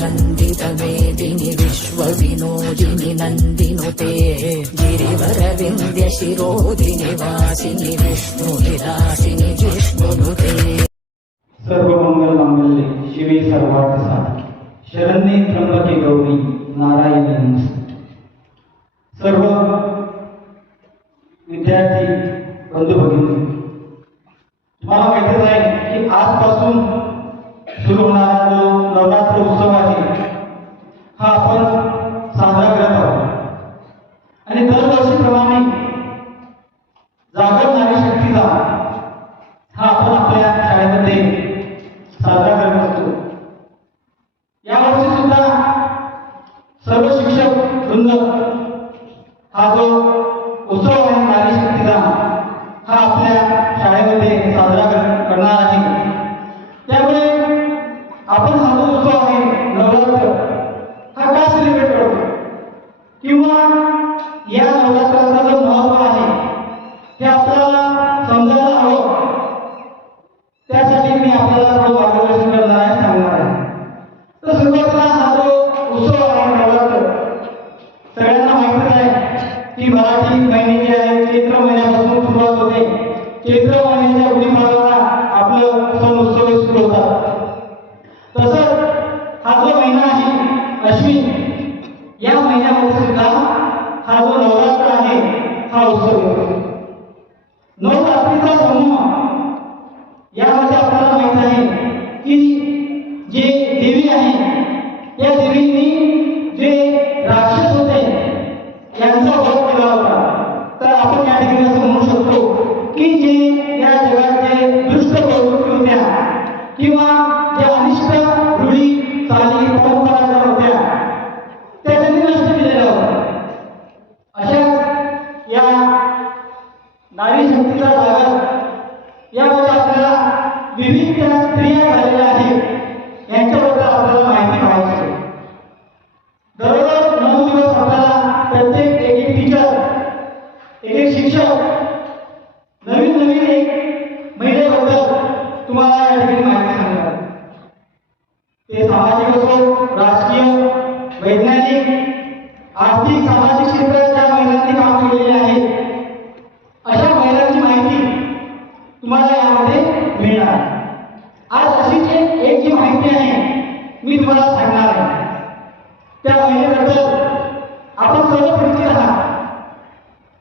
नन्दितवेदिनि विश्वविनोदिनि नन्दिनुते गिरिवरविन्द्य शिरोदिनि वासिनि विष्णुनिरासिनि जिष्णुनुते। सर्वमङ्गलमाङ्गल्ये शिवे सर्वार्थसाधके। शरण्ये त्र्यम्बके गौरी नारायण सर्व विद्यार्थी बंधू भगिनी तुम्हाला माहितच आहे की आजपासून सुरू होणारा जो नवरात्र उत्सव आहे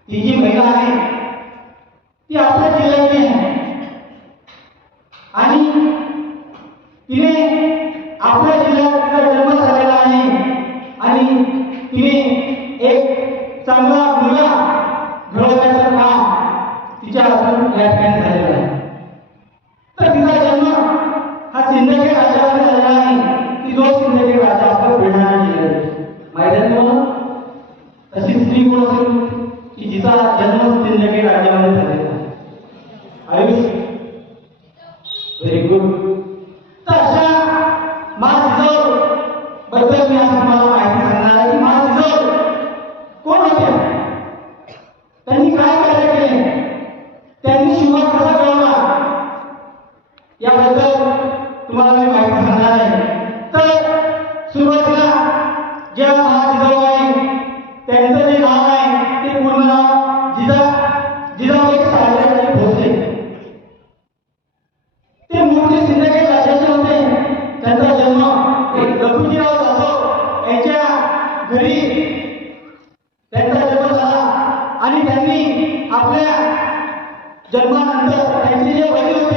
已经没关。very good घरी त्यांचा जन्म झाला. आणि त्यांनी आपल्या जन्मानंतर त्यांचे जे वडील होते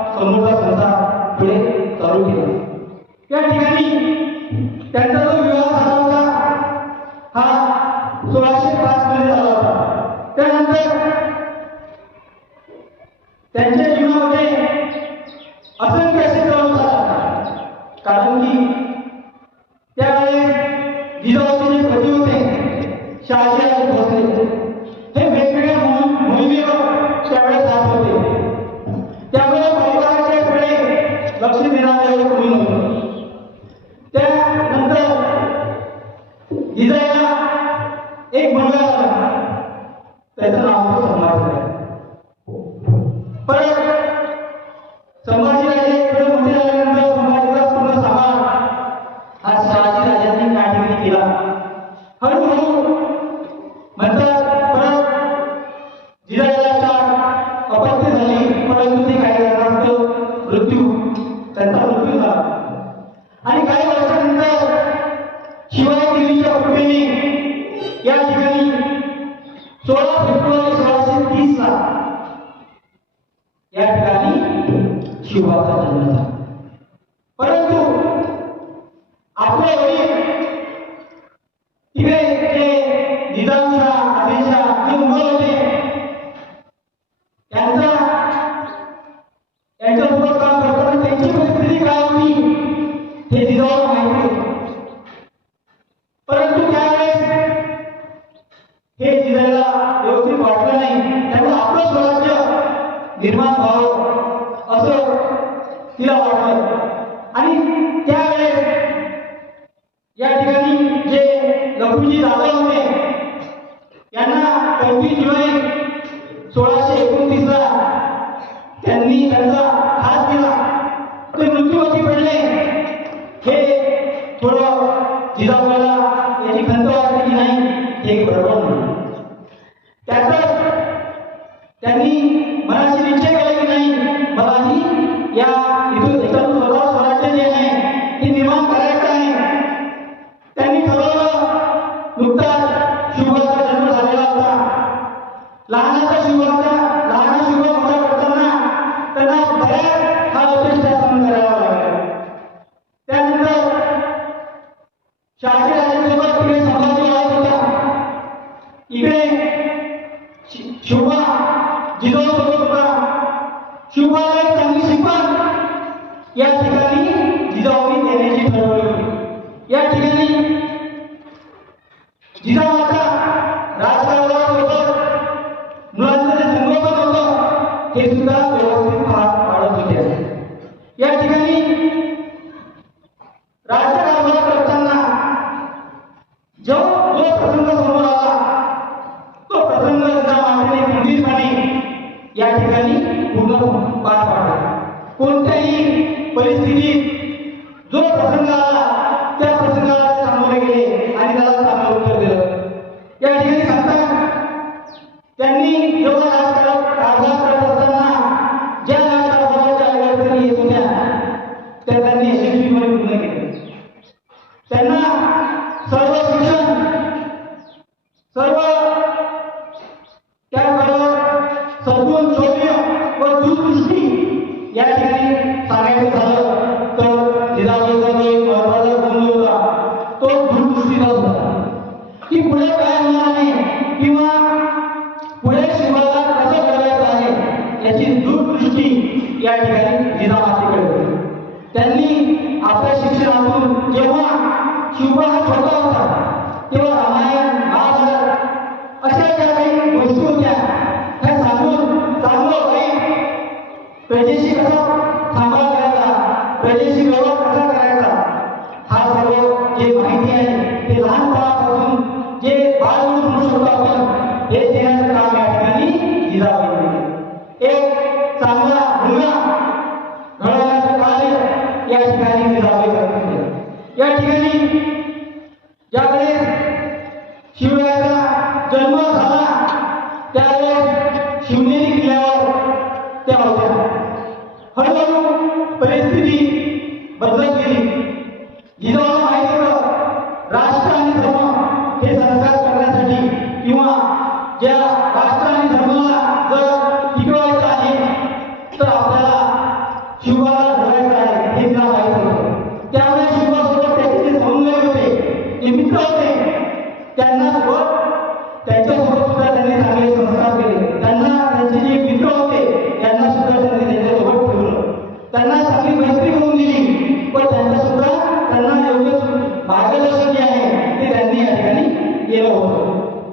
समोरचा संसार पुढे चालू केला. त्या ठिकाणी त्यांचा जो विवाह झाला होता हा सोळाशे पाच मध्ये झाला होता. त्यानंतर Shubhata Janata. Parantu, apa yang निर्माण व्हावं असं तिला वाटलं. आणि त्या いざまたラ त्यांनी आपल्या शिक्षणातून जेव्हा शिवबाळ छोटा होता तेव्हा रामायण महाभारत अशा ज्या काही गोष्टी होत्या त्या सांगून चांगलं वाईट प्रजेशी कसा या ठिकाणी ज्यावेळेस शिवरायाचा जन्म झाला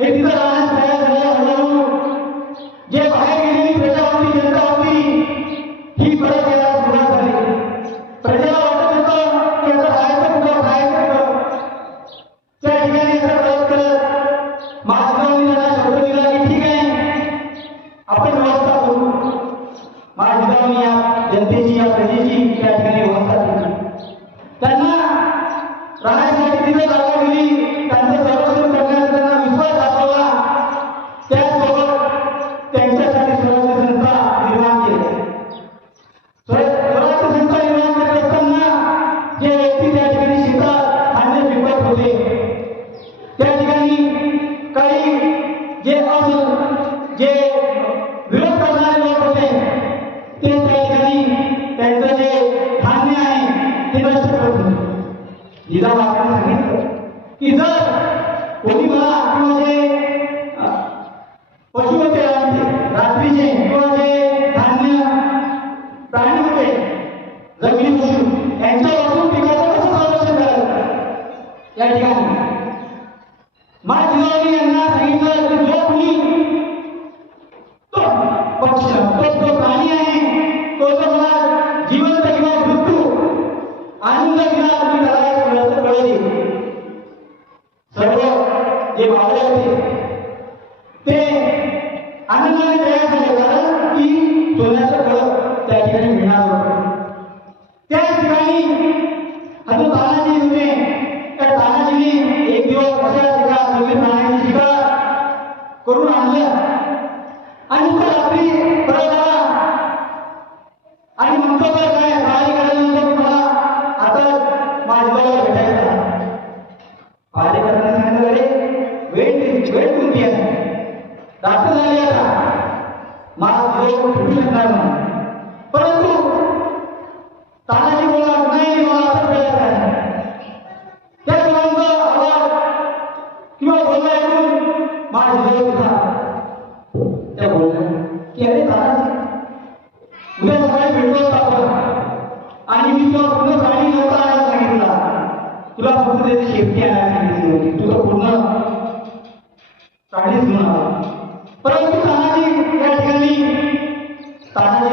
Hey, Ya उद्या सकाळी भेटलो आपण आणि मी तुला पूर्ण प्राणी नव्हता आणायला सांगितला. तुला फक्त त्याची शेपटी आणायला सांगितली होती. तुझं पूर्ण प्राणीच म्हणून परंतु तानाजी या ठिकाणी तानाजी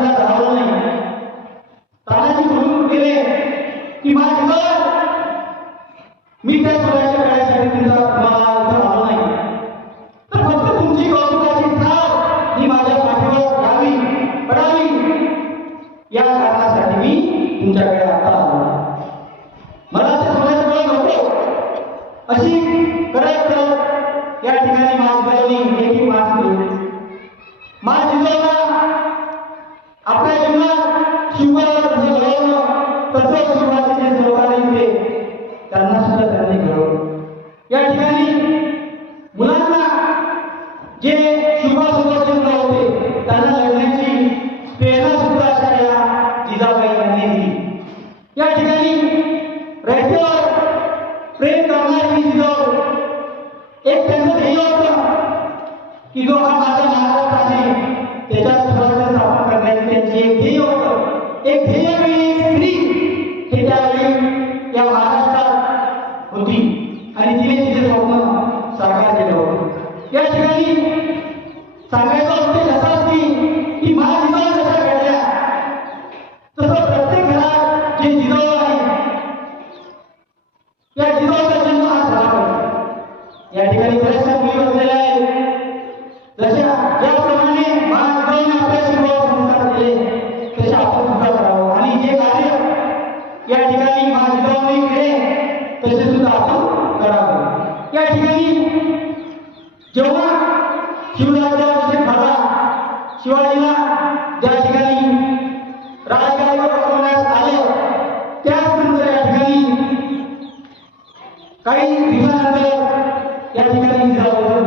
अशी की जो हा माझ्या महाराष्ट्र आहे त्याच्यात स्वराज्य स्थापन करण्याची त्यांची एक ध्येय होतं. एक ध्येय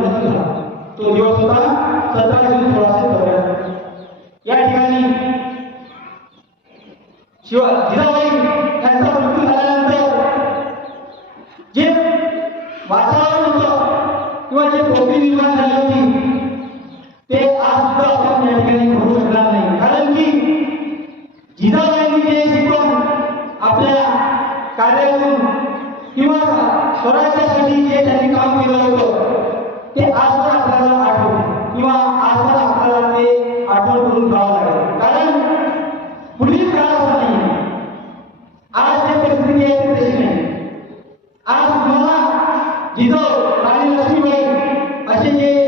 जिजाऊचा मृत्यू झाला तो दिवस होता सतरा जून सोळाशे चौऱ्याण्णव या ठिकाणी शिवा जिजाबाई यांचा मृत्यू झाल्यानंतर जे वातावरण होतं किंवा जे टोपी निर्माण झाली होती ते आज सुद्धा आपण या ठिकाणी करू शकणार नाही. कारण की जिजाबाईंनी जे शिकवण आपल्या कार्यातून किंवा स्वराज्यासाठी जे त्यांनी काम केलं होतं ते आज आपल्याला आठवते. किंवा आज आपल्याला ते आठवण करून घ्यावं लागेल. कारण पुढील काळ नाही आज जे परिस्थिती आहे ती तशी नाही. आज तुम्हाला जिजाऊ राणी लक्ष्मीबाई असे जे